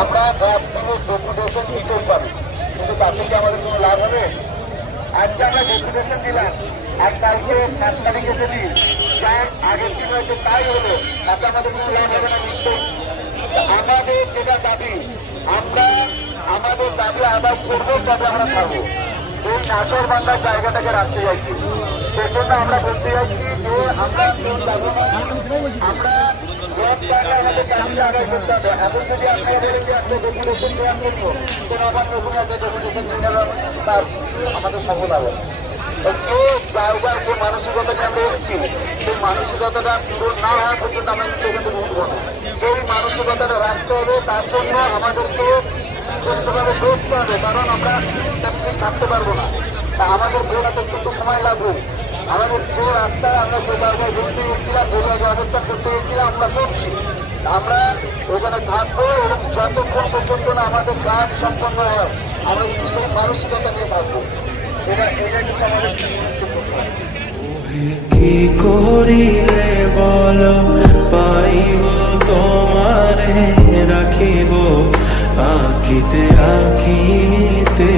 আমরা ডেপুটেশন দিতেই পারি, কিন্তু তাতে কি আমাদের কোনো লাভ হবে? আজকে আমরা ডেপুটেশন দিলাম, আর কালকে 7 তারিখে যদি যা আগের দিন হয়তো তাই হলো, তাতে আমাদের কোনো লাভ হবে না নিশ্চয়ই। আমাদের যেটা দাবি, আমরা আমাদের দাবি আদায় করবো, তবে আমরা পাবো। এই নাচর বান্ধার জায়গাটাকে রাখতে যাচ্ছি, সেজন্য আমরা বলতে যাচ্ছি যে আমরা আমরা আমাদের দাবি আদায় করতে হবে। এখন যদি আপনারা বলেন যে একটা ডেপুটেশন দেওয়া করবো, কোনো আবার নতুন একটা ডেপুটেশন নিয়ে যাবে, তার আমাদের সফল হবে। যে জায়গার যে মানসিকতা নিয়ে আমরা এসেছি, সেই মানসিকতাটা পূরণ না হওয়া পর্যন্ত আমরা কিন্তু এখান থেকে উঠবো না। সেই মানসিকতাটা রাখতে হবে, তার জন্য আমাদেরকে শৃঙ্খলিতভাবে দেখতে হবে, কারণ আমরা থাকতে পারবো না। তা আমাদের বেরোতে কিছু সময় লাগবে। আমাদের যে রাস্তায় আমরা যে জায়গায় ঘুরতে গেছিলাম, যে জায়গায় অবস্থান করতে গেছিলাম, আমরা করছি। আমরা ওখানে থাকবো এবং যতক্ষণ পর্যন্ত না আমাদের কাজ সম্পন্ন হয়, আমরা কিন্তু সেই মানসিকতা নিয়ে থাকবো। এটা কিন্তু আমাদের কি করিলে বল পাইব তোমারে রাখিব আঁকিতে আঁকিতে